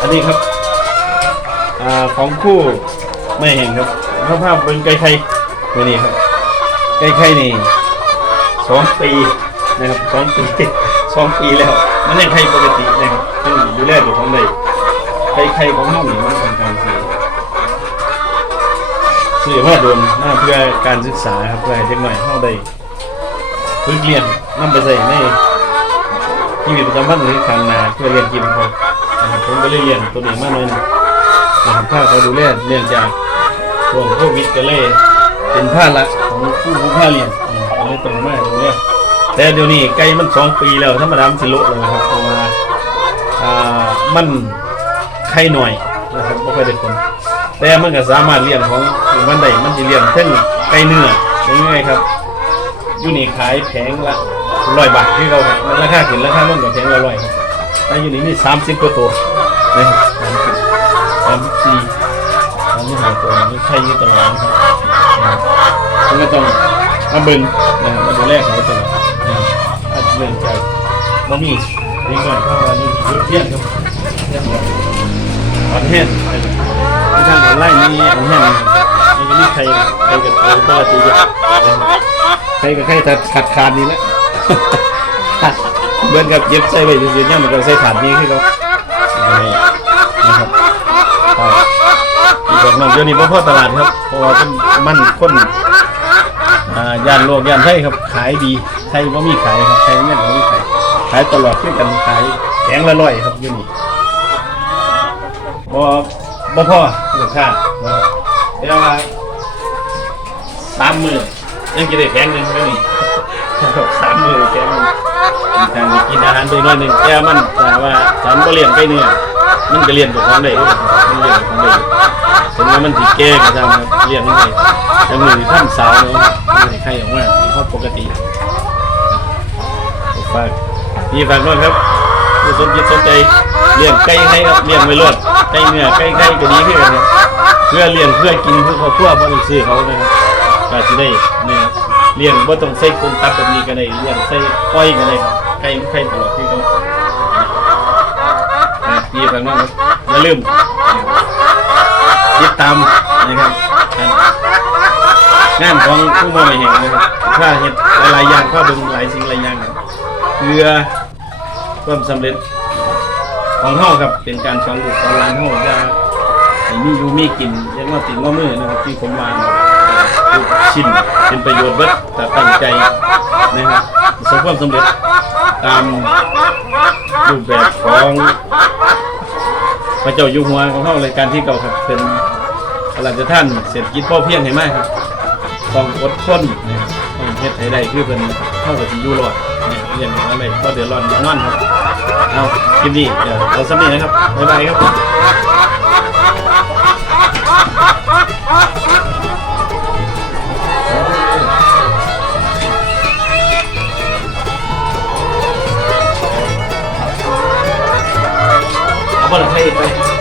อันนี้ครับอ่าของคู่ไม่เห็นครับภาพภาพเป็นไก่ไข่ตัวนี้ครับไก่ไข่นี่สองปีนะครับสองปีสองปีแล้ว มันยังไข่ปกตินะครับซึ่งดูแลตัวของเลยไก่ไข่ของห้องนี่มันเป็นการสีสื่อมาโดนมาเพื่อการศึกษาครับเพื่อให้เด็กหน่อยเข้าได้ฝึกเรียนนำไปใส่ใน ชีวิตประจำวันหรือการนาเพื่อเรียนกินเขานะครับผมก็เลยเรียนตัวนี้มาหน่อยนะครับถ้าเขาดูแลเนื่องจากช่วงโควิดก็เลยเป็นภาระของผู้ผู้พาเรียนอืมก็เลยต้องมาดูแลแต่เดี๋ยวนี้ไก่มันสองปีแล้วธรรมดามันสิโลเลยนะครับเพราะว่าอ่ามันไข่หน่อยนะครับไม่ค่อยได้ผลแต่มันก็สามารถเลี้ยงของมันได้มันจะเลี้ยงเช่นไก่เนื้อยังไงครับ อยู่นี่ขายแผงละร้อยบาทที่เราครับมันราคาขึ้นราคาลงกับแผงละร้อยครับแต่อยู่นี่มีสามสิบกว่าตัวนะครับสามสิบสามสี่สามสิบห้าตัวนี่ใครอยู่ตลาดครับนะครับมันก็ต้องมาเบิ่งนะครับมาดูแลเขาตลอดนะครับถ้าเรื่งจากบ่มีนี่ก่อนเข้ามานี่ยุดเที่ยงครับเที่ยงครับอ่อนแห้งไปทางออนไลน์นี่อ่อนแห้ง นะครับนี่มีใครใครกับใครปกติจะนะครับใครกับใครแต่ขาดขาดนี่แหละเบิ้นกับเย็บใส่ไว้ซื่อๆเนี่ยมันก็ใส่ขาดนี้คือเขานี่นะครับอีกแบบนึงเดี๋ยวนี้พ่อตลาดครับเพราะว่าเป็นมันคนอ่าย่านโลกย่านไทยครับขายดีไทยว่ามีขายครับไทยเนี่ยว่ามีขายขายตลอดคือกันขายแผงละร้อยครับอยู่นี่บ่บ่พอลูกค้านะครับแต่ว่า สามมือยังกินได้แพงหนึ่งไม่มีสามมือแพงหนึ่งการกินอาหารไปน้อยหนึ่งแต่มันแต่ว่าฉันก็เลี้ยงไปเนื้อมันก็เลี้ยงตัวของได้มันเลี้ยงของได้ถึงว่ามันติแก่ก็ตามครับเลี้ยงมันได้ยังมือท่านสาวเนาะมันให้ไข่ออกมาเป็นข้อปกติฝากพี่ฝากน้อยครับผู้สนจิตสนใจเลี้ยงไก่ให้ครับเลี้ยงไว้รอดไก่เนื้อไก่ไก่ก็ดีขึ้นกันเนี่ยเพื่อเลี้ยงเพื่อกินเพื่อครอบครัวเพราะต้องซื้อเขานะครับ ก็จะได้เนี่ยเลี้ยงว่าต้องใส่กรงตับแบบนี้ก็ได้เลี้ยงใส่ก้อยก็ได้ครับไข่ไข่ตลอดที่ต้องอะดีฟังน้องอย่าลืมติดตามนะครับงานของผู้มวยแห่งนะครับถ้าเห็ดหลายๆอย่างก็ดึงหลายสิ่งหลายอย่างครับเพื่อความสำเร็จของเฮาครับเป็นการสอนลูกสอนหลานเฮาจะมีอยู่มีกินเรียกว่าติดว่ามือนะครับที่ผมวาง ชิ้น เป็นประโยชน์เบิดแต่ตั้งใจนะครับประสบความสำเร็จตามรูปแบบของพระเจ้าอยู่หัวของเขารายการที่เก่าครับเป็นพระราชท่านเศรษฐกิจพ่อเพียงให้มากครับต้องอดทนนะครับต้องเฮ็ดให้ได้คือเป็นเข้ากับที่อยู่รอดนะเรียนอย่างไรก็เดือดร้อนอย่างนั้นครับเอาคลิปนี้เดี๋ยวเอาสำเนียงนะครับบ๊ายบายครับ เอาบอลเพลย์ไป